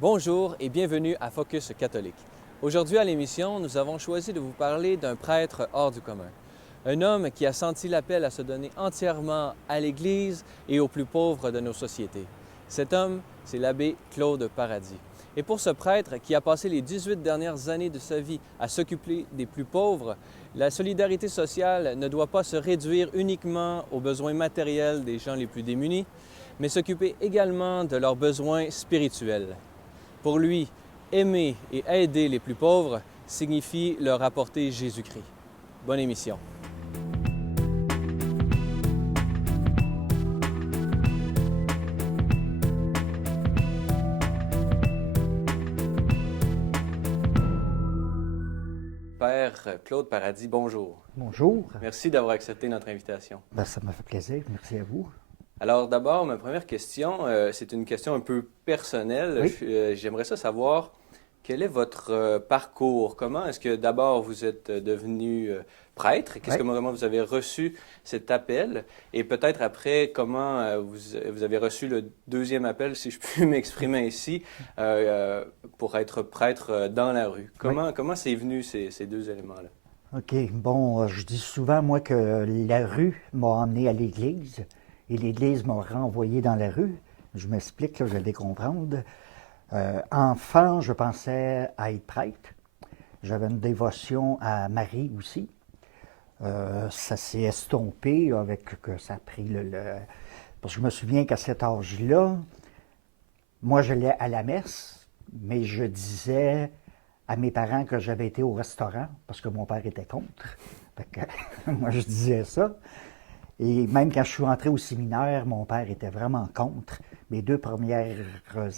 Bonjour et bienvenue à Focus catholique. Aujourd'hui à l'émission, nous avons choisi de vous parler d'un prêtre hors du commun. Un homme qui a senti l'appel à se donner entièrement à l'Église et aux plus pauvres de nos sociétés. Cet homme, c'est l'abbé Claude Paradis. Et pour ce prêtre qui a passé les 18 dernières années de sa vie à s'occuper des plus pauvres, la solidarité sociale ne doit pas se réduire uniquement aux besoins matériels des gens les plus démunis, mais s'occuper également de leurs besoins spirituels. Pour lui, aimer et aider les plus pauvres signifie leur apporter Jésus-Christ. Bonne émission. Père Claude Paradis, bonjour. Bonjour. Merci d'avoir accepté notre invitation. Ça m'a fait plaisir. Merci à vous. Alors d'abord, ma première question, c'est une question un peu personnelle. Oui. J'aimerais savoir quel est votre parcours. Comment est-ce que d'abord vous êtes devenu prêtre? Comment vous avez reçu cet appel? Et peut-être après, comment vous avez reçu le deuxième appel, si je puis m'exprimer ici, pour être prêtre dans la rue? Comment c'est venu ces deux éléments-là? OK. Bon, je dis souvent, moi, que la rue m'a emmené à l'Église et l'Église m'a renvoyé dans la rue. Je m'explique, là, je vais comprendre. Enfant, je pensais à être prêtre. J'avais une dévotion à Marie aussi. Ça s'est estompé avec que ça a pris Parce que je me souviens qu'à cet âge-là, moi, j'allais à la messe, mais je disais à mes parents que j'avais été au restaurant parce que mon père était contre. Fait que, moi, je disais ça. Et même quand je suis entré au séminaire, mon père était vraiment contre. Mes 2 premières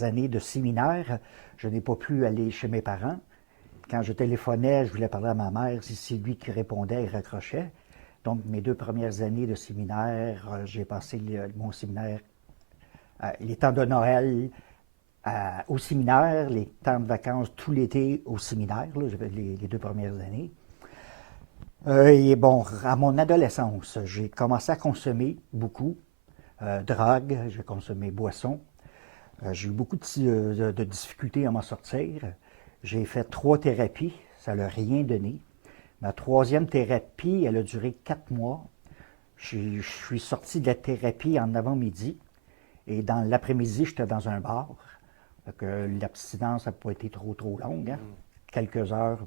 années de séminaire, je n'ai pas pu aller chez mes parents. Quand je téléphonais, je voulais parler à ma mère. Si c'est lui qui répondait, il raccrochait. Donc, mes 2 premières années de séminaire, j'ai passé mon séminaire, les temps de Noël au séminaire, les temps de vacances tout l'été au séminaire, là, les 2 premières années. Et bon, à mon adolescence, j'ai commencé à consommer beaucoup drogue, j'ai consommé boissons. J'ai eu beaucoup de difficultés à m'en sortir. J'ai fait 3 thérapies, ça n'a rien donné. Ma 3e thérapie, elle a duré 4 mois. Je suis sorti de la thérapie en avant-midi et dans l'après-midi, j'étais dans un bar. L'abstinence n'a pas été trop longue, hein? Quelques heures.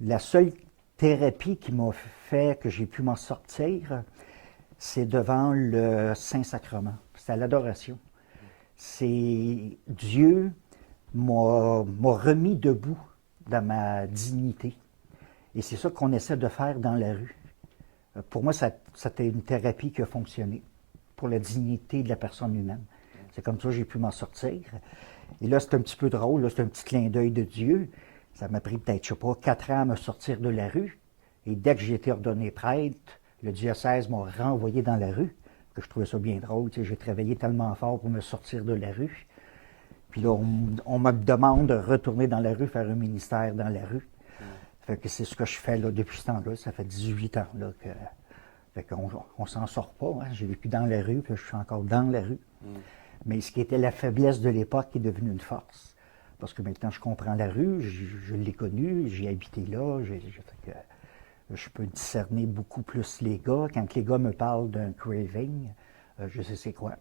La seule thérapie qui m'a fait que j'ai pu m'en sortir, c'est devant le Saint-Sacrement. C'est à l'adoration. C'est Dieu m'a remis debout dans ma dignité. Et c'est ça qu'on essaie de faire dans la rue. Pour moi, c'était une thérapie qui a fonctionné pour la dignité de la personne humaine. C'est comme ça que j'ai pu m'en sortir. Et là, c'est un petit peu drôle, là, c'est un petit clin d'œil de Dieu. Ça m'a pris peut-être, je sais pas, 4 ans à me sortir de la rue. Et dès que j'ai été ordonné prêtre, le diocèse m'a renvoyé dans la rue, que je trouvais ça bien drôle. Tu sais, j'ai travaillé tellement fort pour me sortir de la rue. Puis là, on me demande de retourner dans la rue, faire un ministère dans la rue. Fait que c'est ce que je fais là, depuis ce temps-là. Ça fait 18 ans là, fait qu'on ne s'en sort pas. Hein. J'ai vécu dans la rue, puis je suis encore dans la rue. Mais ce qui était la faiblesse de l'époque est devenu une force. Parce que maintenant, je comprends la rue, je l'ai connue, j'ai habité là, je peux discerner beaucoup plus les gars. Quand les gars me parlent d'un craving, je sais c'est quoi.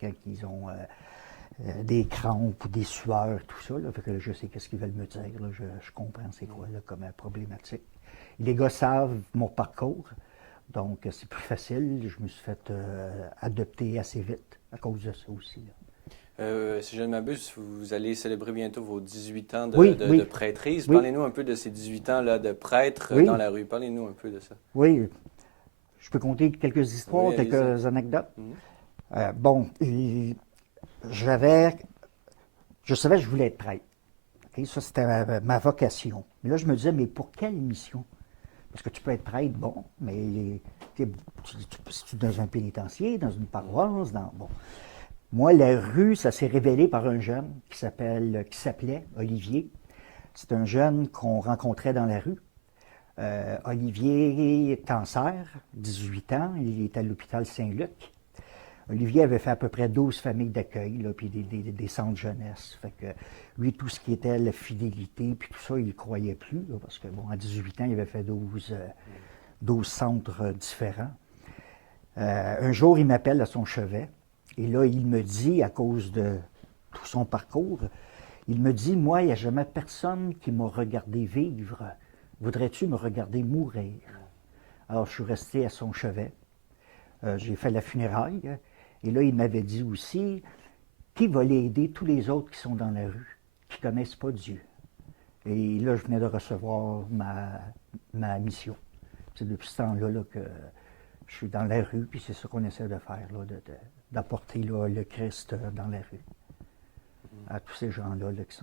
Quand ils ont des crampes ou des sueurs, tout ça, là, fait que là, je sais qu'est-ce qu'ils veulent me dire. Là, je comprends c'est quoi là, comme problématique. Et les gars savent mon parcours, donc c'est plus facile. Je me suis fait adopter assez vite à cause de ça aussi. Là. Si je ne m'abuse, vous allez célébrer bientôt vos 18 ans de prêtrise. Oui. Parlez-nous un peu de ces 18 ans-là de prêtre dans la rue. Parlez-nous un peu de ça. Oui, je peux compter quelques histoires, quelques anecdotes. Bon, je savais que je voulais être prêtre. Okay? Ça, c'était ma vocation. Mais là, je me disais, mais pour quelle mission? Parce que tu peux être prêtre, bon, mais tu es dans un pénitencier, dans une paroisse, bon. Moi, la rue, ça s'est révélé par un jeune qui s'appelait Olivier. C'est un jeune qu'on rencontrait dans la rue. Olivier, cancer, 18 ans, il est à l'hôpital Saint-Luc. Olivier avait fait à peu près 12 familles d'accueil, là, puis des centres jeunesse. Fait que lui, tout ce qui était la fidélité, puis tout ça, il ne croyait plus, là, parce que, bon, à 18 ans, il avait fait 12 centres différents. Un jour, il m'appelle à son chevet, et là, il me dit, à cause de tout son parcours, il me dit, moi, il n'y a jamais personne qui m'a regardé vivre. Voudrais-tu me regarder mourir? Alors, je suis resté à son chevet. J'ai fait la funéraille. Et là, il m'avait dit aussi, qui va l'aider tous les autres qui sont dans la rue, qui ne connaissent pas Dieu? Et là, je venais de recevoir ma mission. C'est depuis ce temps-là là, que je suis dans la rue, puis c'est ça qu'on essaie de faire, là, d'apporter là, le Christ dans la rue à tous ces gens-là là, qui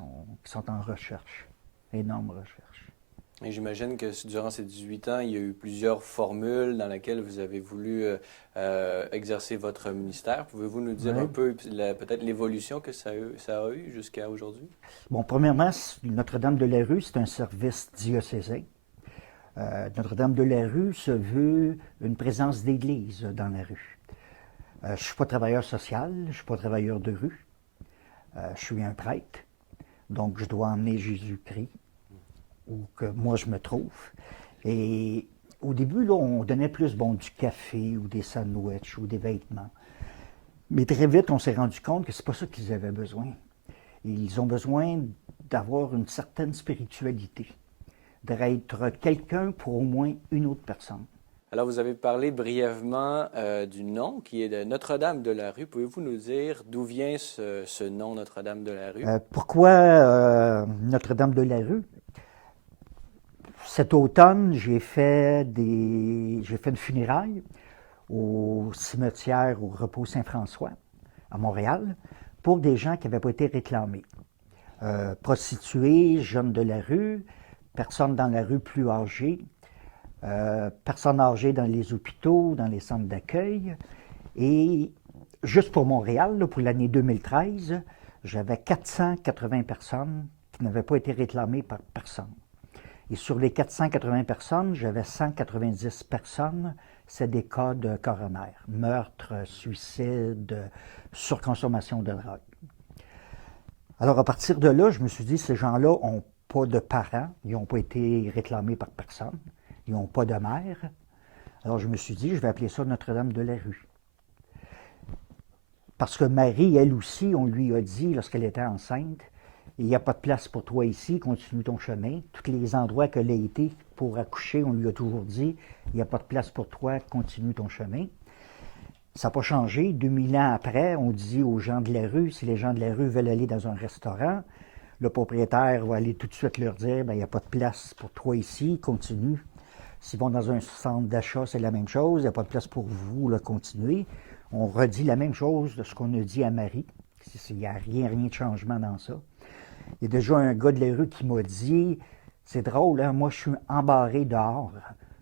sont en recherche, énorme recherche. Et j'imagine que durant ces 18 ans, il y a eu plusieurs formules dans lesquelles vous avez voulu exercer votre ministère. Pouvez-vous nous dire un peu peut-être l'évolution que ça a eu jusqu'à aujourd'hui? Bon, premièrement, Notre-Dame-de-la-Rue, c'est un service diocésain. Notre-Dame-de-la-Rue se veut une présence d'église dans la rue. Je ne suis pas travailleur social, je ne suis pas travailleur de rue. Je suis un prêtre, donc je dois emmener Jésus-Christ où que moi je me trouve. Et au début, là, on donnait plus du café ou des sandwichs ou des vêtements. Mais très vite, on s'est rendu compte que c'est pas ça qu'ils avaient besoin. Ils ont besoin d'avoir une certaine spiritualité, d'être quelqu'un pour au moins une autre personne. Alors, vous avez parlé brièvement du nom qui est de Notre-Dame-de-la-Rue. Pouvez-vous nous dire d'où vient ce nom Notre-Dame-de-la-Rue? Pourquoi Notre-Dame-de-la-Rue? Cet automne, j'ai fait une funéraille au cimetière au Repos Saint-François, à Montréal, pour des gens qui n'avaient pas été réclamés. Prostituées, jeunes de la rue, personnes dans la rue plus âgées, personnes âgées dans les hôpitaux, dans les centres d'accueil. Et juste pour Montréal, là, pour l'année 2013, j'avais 480 personnes qui n'avaient pas été réclamées par personne. Et sur les 480 personnes, j'avais 190 personnes, c'est des cas de coroner, meurtre, suicide, surconsommation de drogue. Alors à partir de là, je me suis dit, ces gens-là n'ont pas de parents, ils n'ont pas été réclamés par personne, ils n'ont pas de mère. Alors je me suis dit, je vais appeler ça Notre-Dame-de-la-Rue. Parce que Marie, elle aussi, on lui a dit, lorsqu'elle était enceinte, il n'y a pas de place pour toi ici, continue ton chemin. Tous les endroits qu'elle a été pour accoucher, on lui a toujours dit, il n'y a pas de place pour toi, continue ton chemin. Ça n'a pas changé. 2000 ans après, on dit aux gens de la rue, si les gens de la rue veulent aller dans un restaurant, le propriétaire va aller tout de suite leur dire, il n'y a pas de place pour toi ici, continue. S'ils vont dans un centre d'achat, c'est la même chose, il n'y a pas de place pour vous, là, continuez. On redit la même chose de ce qu'on a dit à Marie. Il n'y a rien de changement dans ça. Il y a déjà un gars de la rue qui m'a dit, c'est drôle, hein, moi je suis embarré dehors.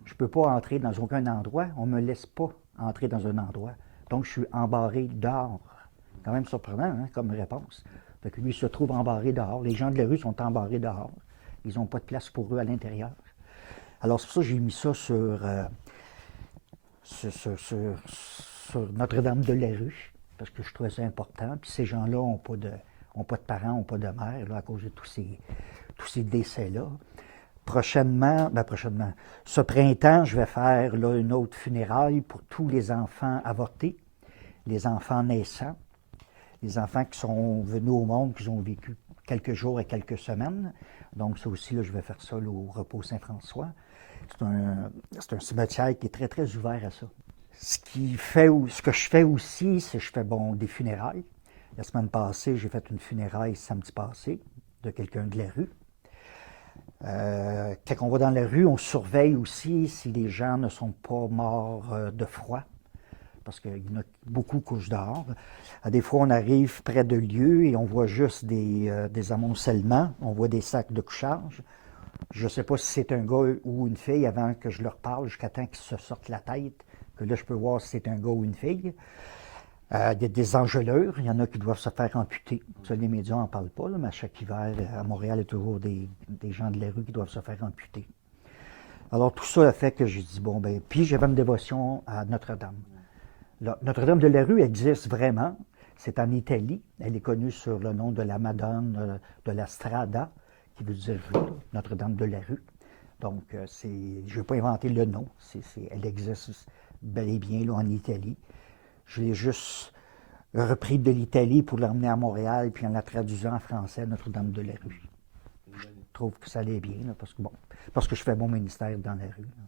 Je ne peux pas entrer dans aucun endroit. On ne me laisse pas entrer dans un endroit. Donc je suis embarré dehors. Quand même surprenant hein, comme réponse. Fait que lui se trouve embarré dehors. Les gens de la rue sont embarrés dehors. Ils n'ont pas de place pour eux à l'intérieur. Alors c'est pour ça que j'ai mis ça sur Notre-Dame-de-la-Rue, parce que je trouvais ça important. Puis ces gens-là n'ont pas de parents, n'ont pas de mère, là, à cause de tous ces décès-là. Prochainement, ce printemps, je vais faire là, une autre funéraille pour tous les enfants avortés, les enfants naissants, les enfants qui sont venus au monde, qui ont vécu quelques jours et quelques semaines. Donc ça aussi, là, je vais faire ça là, au Repos Saint-François. C'est un cimetière qui est très, très ouvert à ça. Ce que je fais aussi, c'est que je fais des funérailles. La semaine passée, j'ai fait une funéraille samedi passé de quelqu'un de la rue. Quand on va dans la rue, on surveille aussi si les gens ne sont pas morts de froid, parce qu'il y en a beaucoup qui couchent dehors. Des fois, on arrive près de lieux et on voit juste des amoncellements, on voit des sacs de couchage. Je ne sais pas si c'est un gars ou une fille avant que je leur parle, jusqu'à temps qu'ils se sortent la tête, que là, je peux voir si c'est un gars ou une fille. Il y a des engelures, il y en a qui doivent se faire amputer. Ça, les médias n'en parlent pas, là, mais à chaque hiver, à Montréal, il y a toujours des gens de la rue qui doivent se faire amputer. Alors, tout ça a fait que j'ai dit, puis j'avais une dévotion à Notre-Dame. Notre-Dame de la Rue existe vraiment. C'est en Italie. Elle est connue sur le nom de la Madone de la Strada, qui veut dire rue, Notre-Dame de la Rue. Donc, je n'ai pas inventé le nom. Elle existe bel et bien là, en Italie. Je l'ai juste repris de l'Italie pour l'emmener à Montréal, puis en la traduisant en français, Notre-Dame de la Rue. Je trouve que ça allait bien, là, parce que je fais mon ministère dans la rue. Là.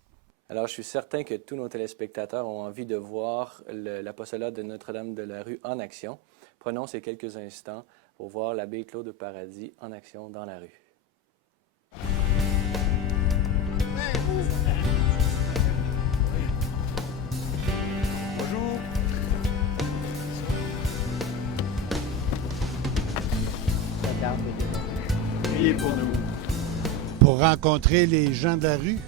Alors, je suis certain que tous nos téléspectateurs ont envie de voir l'apostolat de Notre-Dame de la Rue en action. Prenons ces quelques instants pour voir l'abbé Claude Paradis en action dans la rue. Bonjour. Priez pour nous. Pour rencontrer les gens de la rue.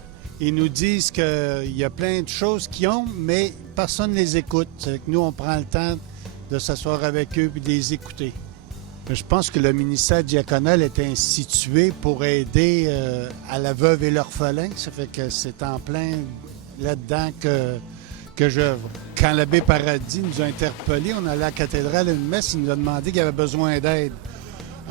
Ils nous disent qu'il y a plein de choses qu'ils ont, mais personne ne les écoute. C'est que nous, on prend le temps de s'asseoir avec eux et de les écouter. Je pense que le ministère diaconal est institué pour aider à la veuve et l'orphelin. Ça fait que c'est en plein là-dedans que j'œuvre. Quand l'abbé Paradis nous a interpellés, on allait à la cathédrale à une messe, il nous a demandé qu'il avait besoin d'aide.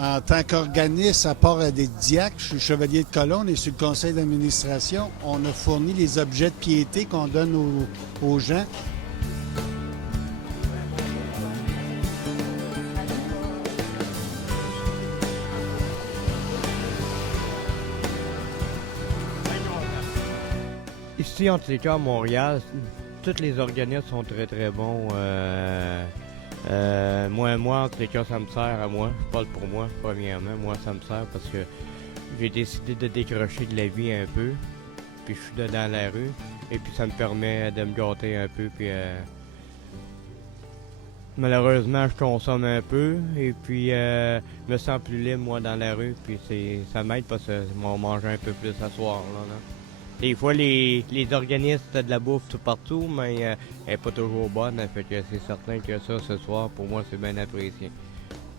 En tant qu'organisme, à part à des diacres, je suis chevalier de colonne et sur le conseil d'administration, on a fourni les objets de piété qu'on donne aux gens. Ici, entre les cas à Montréal, tous les organismes sont très très bons. Moi, entre les cas, ça me sert à moi. Je parle pour moi, premièrement. Moi, ça me sert parce que j'ai décidé de décrocher de la vie un peu. Puis je suis dans la rue. Et puis ça me permet de me gâter un peu. Puis malheureusement, je consomme un peu. Et puis je me sens plus libre, moi, dans la rue. Puis ça m'aide parce que je mange un peu plus ce soir. Là. Des fois, les organismes ont de la bouffe tout partout, mais elle n'est pas toujours bonne. Fait que c'est certain que ça, ce soir, pour moi, c'est bien apprécié.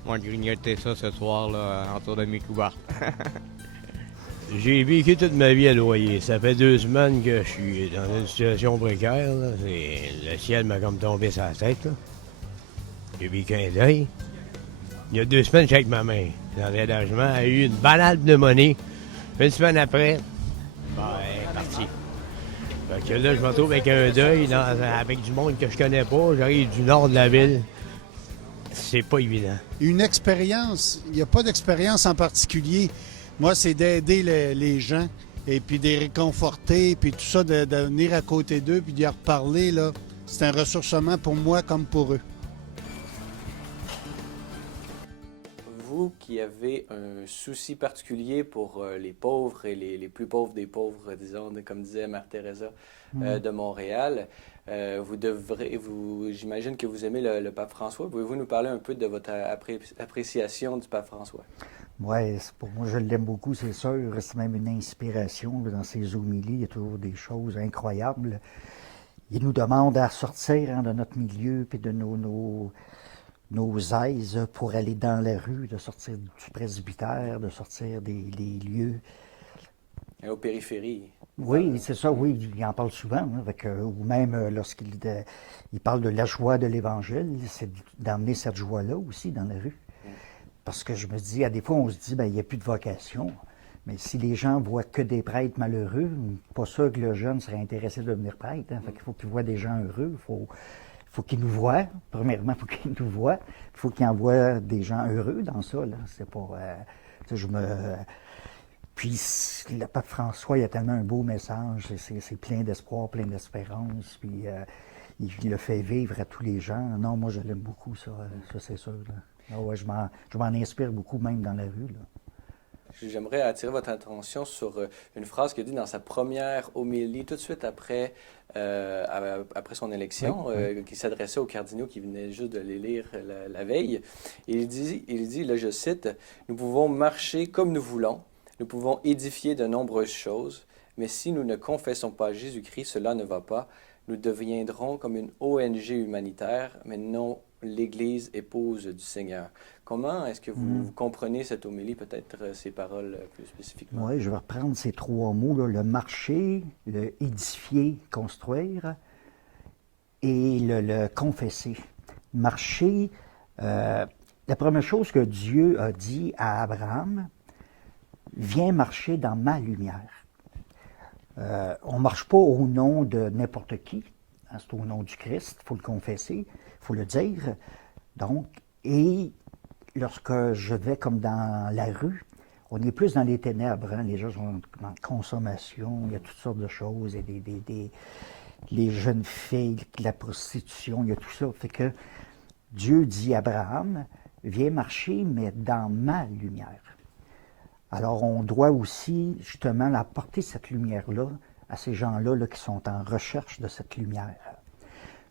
Moi, je grignotais ça ce soir, là, autour de mes couvertes. J'ai vécu toute ma vie à loyer. Ça fait 2 semaines que je suis dans une situation précaire. Là. Le ciel m'a comme tombé sur la tête. Là. J'ai vécu un deuil. Il y a 2 semaines, j'étais avec ma mère. Dans l'hébergement, elle a eu une banale pneumonie. Une semaine après, elle est partie. Fait que là, je me retrouve avec un deuil avec du monde que je connais pas. J'arrive du nord de la ville. C'est pas évident. Une expérience, il n'y a pas d'expérience en particulier. Moi, c'est d'aider les gens et puis de les réconforter, puis tout ça, de venir à côté d'eux, puis d'y reparler, là. C'est un ressourcement pour moi comme pour eux. Vous qui avez un souci particulier pour les pauvres et les plus pauvres des pauvres, disons, comme disait Mère Teresa de Montréal, j'imagine que vous aimez le pape François. Pouvez-vous nous parler un peu de votre appréciation du pape François? Oui, pour moi, je l'aime beaucoup, c'est sûr. C'est même une inspiration. Dans ses homélies, il y a toujours des choses incroyables. Il nous demande à sortir de notre milieu et de nos aises pour aller dans la rue, de sortir du presbytère, de sortir des lieux. Et aux périphéries. Oui, c'est ça, oui, il en parle souvent, ou même lorsqu'il il parle de la joie de l'Évangile, c'est d'emmener cette joie-là aussi dans la rue. Parce que je me dis, à des fois, on se dit, il n'y a plus de vocation. Mais si les gens voient que des prêtres malheureux, pas sûr que le jeune serait intéressé de devenir prêtre. Fait qu'il faut qu'il voit des gens heureux. Il faut qu'ils nous voient. Premièrement, il faut qu'ils nous voient. Il faut qu'ils envoient des gens heureux dans ça. Là. C'est pas. Puis le pape François, il a tellement un beau message. C'est plein d'espoir, plein d'espérance. Puis il le fait vivre à tous les gens. Non, moi, je l'aime beaucoup, ça c'est sûr. Là. Ah ouais, je m'en inspire beaucoup, même dans la rue. Là. J'aimerais attirer votre attention sur une phrase qu'il a dit dans sa première homélie, tout de suite après son élection, qui s'adressait aux cardinaux qui venaient juste de les lire la veille. Il dit, là je cite, « Nous pouvons marcher comme nous voulons, nous pouvons édifier de nombreuses choses, mais si nous ne confessons pas Jésus-Christ, cela ne va pas. Nous deviendrons comme une ONG humanitaire, mais non l'Église épouse du Seigneur. » Comment est-ce que vous comprenez cette homélie, peut-être ces paroles plus spécifiquement? Oui, je vais reprendre ces 3 mots, là, le marcher, le édifier, construire, et le confesser. Marcher, la première chose que Dieu a dit à Abraham, viens marcher dans ma lumière. On ne marche pas au nom de n'importe qui, hein, c'est au nom du Christ, il faut le confesser, il faut le dire. Donc, et lorsque je vais comme dans la rue, on est plus dans les ténèbres, hein, les gens sont en consommation, il y a toutes sortes de choses, il y a les jeunes filles, la prostitution, il y a tout ça. Fait que Dieu dit à Abraham, viens marcher, mais dans ma lumière. Alors, on doit aussi, justement, apporter cette lumière-là à ces gens-là là, qui sont en recherche de cette lumière.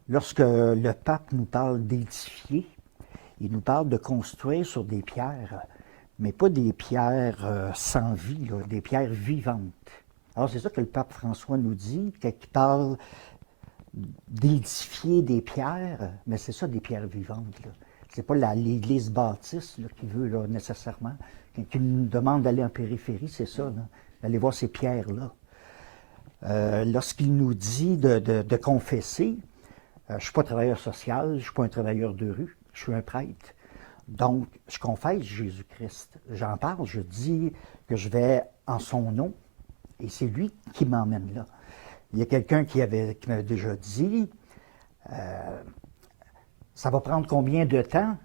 Lorsque le pape nous parle d'édifier, il nous parle de construire sur des pierres, mais pas des pierres sans vie, là, des pierres vivantes. Alors, c'est ça que le pape François nous dit, quand il parle d'édifier des pierres, mais c'est ça, des pierres vivantes. Ce n'est pas l'Église baptiste là, qui veut là, nécessairement. Quand il nous demande d'aller en périphérie, c'est ça, là, d'aller voir ces pierres-là. Lorsqu'il nous dit de confesser, je ne suis pas travailleur social, je ne suis pas un travailleur de rue, je suis un prêtre. Donc, je confesse Jésus-Christ. J'en parle, je dis que je vais en son nom, et c'est lui qui m'emmène là. Il y a quelqu'un qui m'avait déjà dit, ça va prendre combien de temps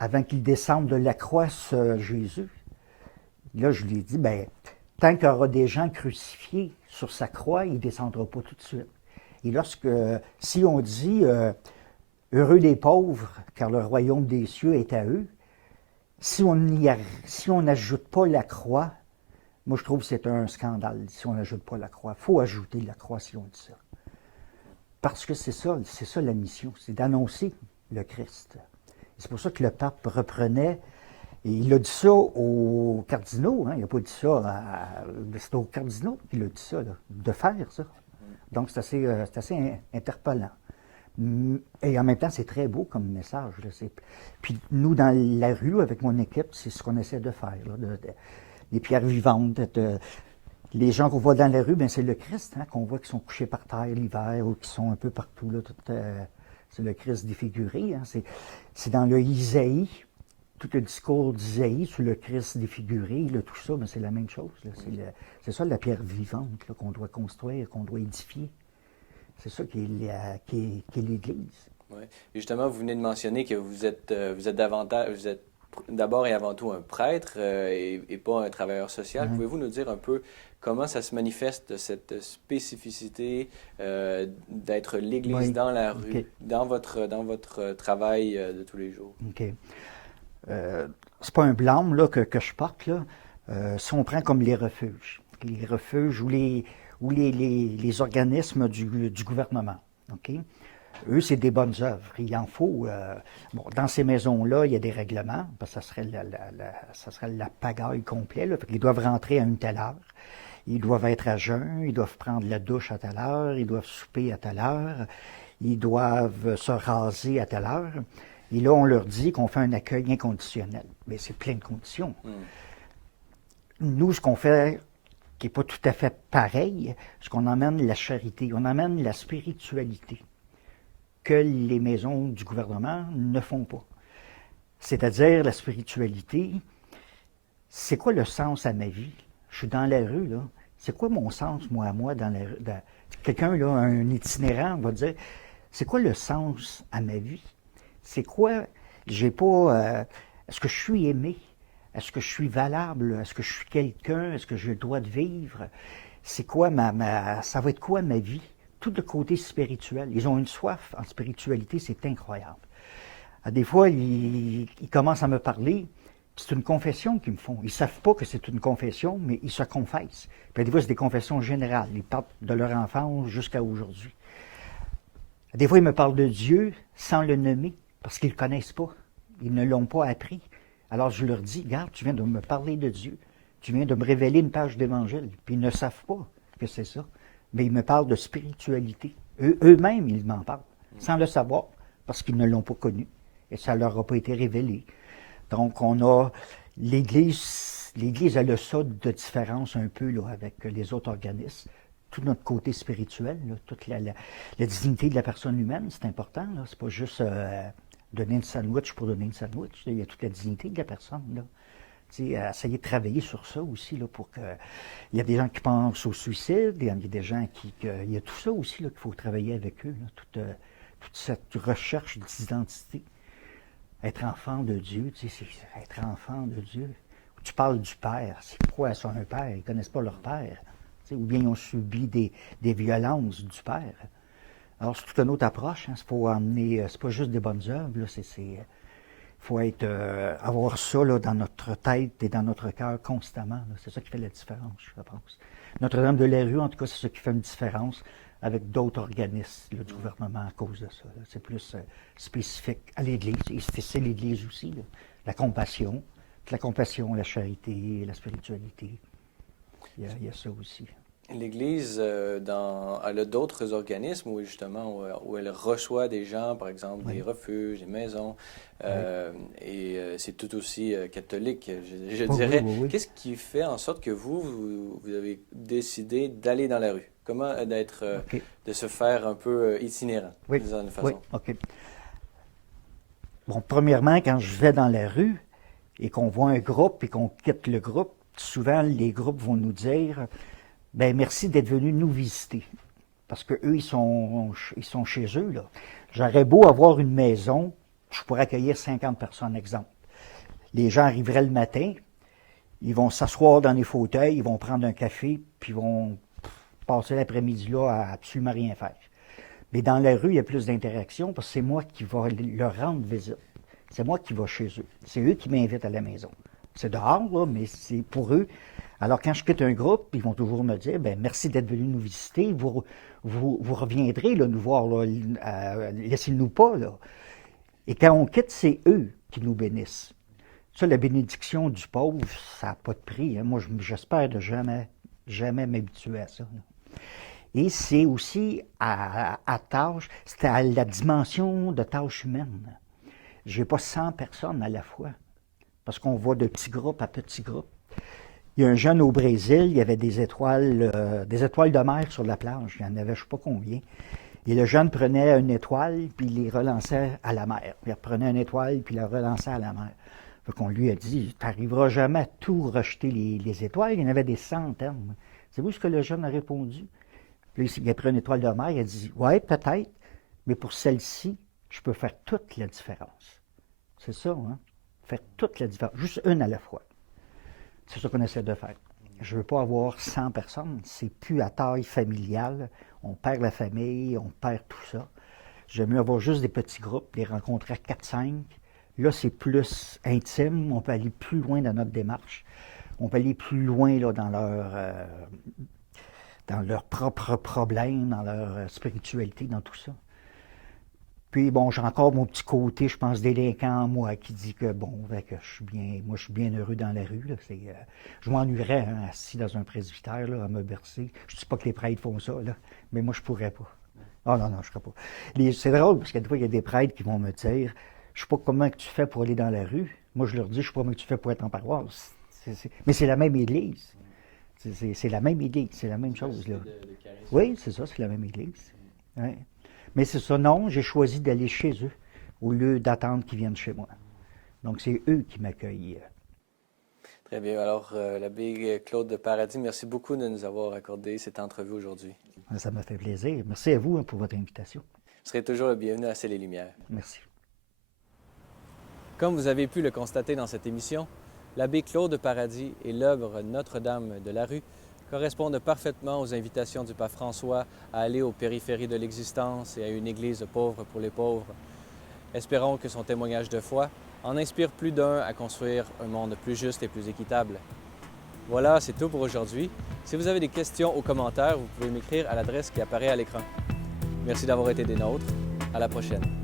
avant qu'il descende de la croix, ce Jésus? Là, je lui ai dit, bien, tant qu'il y aura des gens crucifiés sur sa croix, il ne descendra pas tout de suite. Et si on dit, heureux les pauvres, car le royaume des cieux est à eux, si on n'ajoute pas la croix, moi je trouve que c'est un scandale si on n'ajoute pas la croix. Il faut ajouter la croix si on dit ça. Parce que c'est ça la mission, c'est d'annoncer le Christ. C'est pour ça que le pape reprenait, et il a dit ça aux cardinaux, hein, il n'a pas dit ça, c'est aux cardinaux qu'il a dit ça, là, de faire ça. Donc c'est assez interpellant. Et en même temps, c'est très beau comme message. Là, puis nous, dans la rue, avec mon équipe, c'est ce qu'on essaie de faire. Là, les pierres vivantes, les gens qu'on voit dans la rue, bien, c'est le Christ, hein, qu'on voit qui sont couchés par terre l'hiver ou qui sont un peu partout. Là, c'est le Christ défiguré. Hein, c'est dans le Isaïe, tout le discours d'Isaïe sur le Christ défiguré, là, tout ça, mais c'est la même chose. Là, c'est ça la pierre vivante là, qu'on doit construire, qu'on doit édifier. C'est ça qui est l'Église. Oui. Et justement, vous venez de mentionner que vous êtes d'abord et avant tout un prêtre et pas un travailleur social. Pouvez-vous nous dire un peu comment ça se manifeste, cette spécificité d'être l'Église dans la rue, dans votre travail de tous les jours? OK. C'est pas un blâme là, que je porte. Là. Si on prend comme les refuges ou les organismes du gouvernement. Okay? Eux, c'est des bonnes œuvres. Il en faut. Dans ces maisons-là, il y a des règlements, parce que ça serait la pagaille complète. Là. Ils doivent rentrer à une telle heure. Ils doivent être à jeun. Ils doivent prendre la douche à telle heure. Ils doivent souper à telle heure. Ils doivent se raser à telle heure. Et là, on leur dit qu'on fait un accueil inconditionnel. Mais c'est plein de conditions. Nous, ce qu'on fait, qui n'est pas tout à fait pareil, c'est qu'on emmène la charité, on emmène la spiritualité que les maisons du gouvernement ne font pas. C'est-à-dire, la spiritualité, c'est quoi le sens à ma vie? Je suis dans la rue, là. C'est quoi mon sens, moi, à moi, dans la rue? Quelqu'un, là, un itinérant, va dire, c'est quoi le sens à ma vie? C'est quoi, est-ce que je suis aimé? Est-ce que je suis valable? Est-ce que je suis quelqu'un? Est-ce que j'ai le droit de vivre? C'est quoi ça va être quoi ma vie? Tout le côté spirituel. Ils ont une soif en spiritualité, c'est incroyable. Des fois, ils commencent à me parler, c'est une confession qu'ils me font. Ils ne savent pas que c'est une confession, mais ils se confessent. Puis des fois, c'est des confessions générales. Ils partent de leur enfance jusqu'à aujourd'hui. Des fois, ils me parlent de Dieu sans le nommer, parce qu'ils ne le connaissent pas. Ils ne l'ont pas appris. Alors je leur dis, regarde, tu viens de me parler de Dieu, tu viens de me révéler une page d'évangile, puis ils ne savent pas que c'est ça, mais ils me parlent de spiritualité. Eux-mêmes, ils m'en parlent, sans le savoir, parce qu'ils ne l'ont pas connu, et ça ne leur a pas été révélé. Donc on a, l'Église elle a ça de différence un peu là, avec les autres organismes. tout notre côté spirituel, là, toute la dignité de la personne humaine, c'est important. C'est pas juste donner une sandwich pour donner une sandwich. Là. Il y a toute la dignité de la personne. Là. Essayer de travailler sur ça aussi, là, pour que... Il y a des gens qui pensent au suicide, il y a des gens il y a tout ça aussi là, qu'il faut travailler avec eux, là, toute cette recherche d'identité. Être enfant de Dieu, c'est être enfant de Dieu. Tu parles du Père, c'est quoi ça un Père? Ils ne connaissent pas leur Père. Ou bien ils ont subi des violences du Père. Alors c'est toute une autre approche, hein. C'est pas juste des bonnes œuvres, là, il faut avoir ça là, dans notre tête et dans notre cœur constamment. Là. C'est ça qui fait la différence, je pense. Notre-Dame de la Rue, en tout cas, c'est ça qui fait une différence avec d'autres organismes là, du gouvernement à cause de ça. Là. C'est plus spécifique à l'Église. Et c'est l'Église aussi. Là. La compassion, la charité, la spiritualité. Il y a ça aussi. L'Église, elle a d'autres organismes où, justement, où elle reçoit des gens, par exemple, des refuges, des maisons, et c'est tout aussi catholique, je dirais. Oui. Qu'est-ce qui fait en sorte que vous avez décidé d'aller dans la rue? Comment de se faire un peu itinérant, d'une façon? Oui, OK. Bon, premièrement, quand je vais dans la rue et qu'on voit un groupe et qu'on quitte le groupe, souvent, les groupes vont nous dire... Bien, merci d'être venu nous visiter. Parce qu'eux, ils sont chez eux, là. J'aurais beau avoir une maison, je pourrais accueillir 50 personnes, exemple. Les gens arriveraient le matin, ils vont s'asseoir dans les fauteuils, ils vont prendre un café, puis ils vont passer l'après-midi là à absolument rien faire. Mais dans la rue, il y a plus d'interaction parce que c'est moi qui vais leur rendre visite. C'est moi qui vais chez eux. C'est eux qui m'invitent à la maison. C'est dehors, là, mais c'est pour eux. Alors, quand je quitte un groupe, ils vont toujours me dire, bien, merci d'être venu nous visiter, vous reviendrez là, nous voir, laissez-nous pas. Là. Et quand on quitte, c'est eux qui nous bénissent. Ça, la bénédiction du pauvre, ça n'a pas de prix. Hein. Moi, j'espère de jamais m'habituer à ça. Là. Et c'est aussi à tâche, c'est à la dimension de tâche humaine. Je n'ai pas 100 personnes à la fois, parce qu'on va de petits groupes à petits groupes. Il y a un jeune au Brésil, il y avait des étoiles de mer sur la plage. Il y en avait je ne sais pas combien. Et le jeune prenait une étoile, puis il les relançait à la mer. Il reprenait une étoile, puis il la relançait à la mer. Donc on lui a dit, tu n'arriveras jamais à tout rejeter les étoiles. Il y en avait des centaines. Savez-vous ce que le jeune a répondu? Puis il a pris une étoile de mer, il a dit, ouais, peut-être, mais pour celle-ci, je peux faire toute la différence. C'est ça, hein? Faire toute la différence, juste une à la fois. C'est ça qu'on essaie de faire. Je ne veux pas avoir 100 personnes. C'est plus à taille familiale. On perd la famille, on perd tout ça. J'aime mieux avoir juste des petits groupes, les rencontrer à 4-5. Là, c'est plus intime. On peut aller plus loin dans notre démarche. On peut aller plus loin là, dans leurs propres problèmes, dans leur spiritualité, dans tout ça. Puis, bon, j'ai encore mon petit côté, je pense, délinquant en moi, qui dit que, bon, que je suis bien heureux dans la rue. Là, je m'ennuierais, hein, assis dans un presbytère, là, à me bercer. Je ne dis pas que les prêtres font ça, là, mais moi, je ne pourrais pas. Ah non, je ne ferais pas. C'est drôle, parce que des fois, il y a des prêtres qui vont me dire, je ne sais pas comment que tu fais pour aller dans la rue. Moi, je leur dis, je ne sais pas comment tu fais pour être en paroisse. Mais c'est la même église. C'est la même église, c'est la même chose, là. Oui, c'est ça, c'est la même église. Ouais. Mais c'est ça, non, j'ai choisi d'aller chez eux au lieu d'attendre qu'ils viennent chez moi. Donc, c'est eux qui m'accueillent. Très bien. Alors, l'abbé Claude Paradis, merci beaucoup de nous avoir accordé cette entrevue aujourd'hui. Ça m'a fait plaisir. Merci à vous pour votre invitation. Vous serez toujours le bienvenu à C'est les Lumières. Merci. Comme vous avez pu le constater dans cette émission, l'abbé Claude Paradis et l'œuvre Notre-Dame de la Rue correspondent parfaitement aux invitations du pape François à aller aux périphéries de l'existence et à une église pauvre pour les pauvres. Espérons que son témoignage de foi en inspire plus d'un à construire un monde plus juste et plus équitable. Voilà, c'est tout pour aujourd'hui. Si vous avez des questions ou commentaires, vous pouvez m'écrire à l'adresse qui apparaît à l'écran. Merci d'avoir été des nôtres. À la prochaine.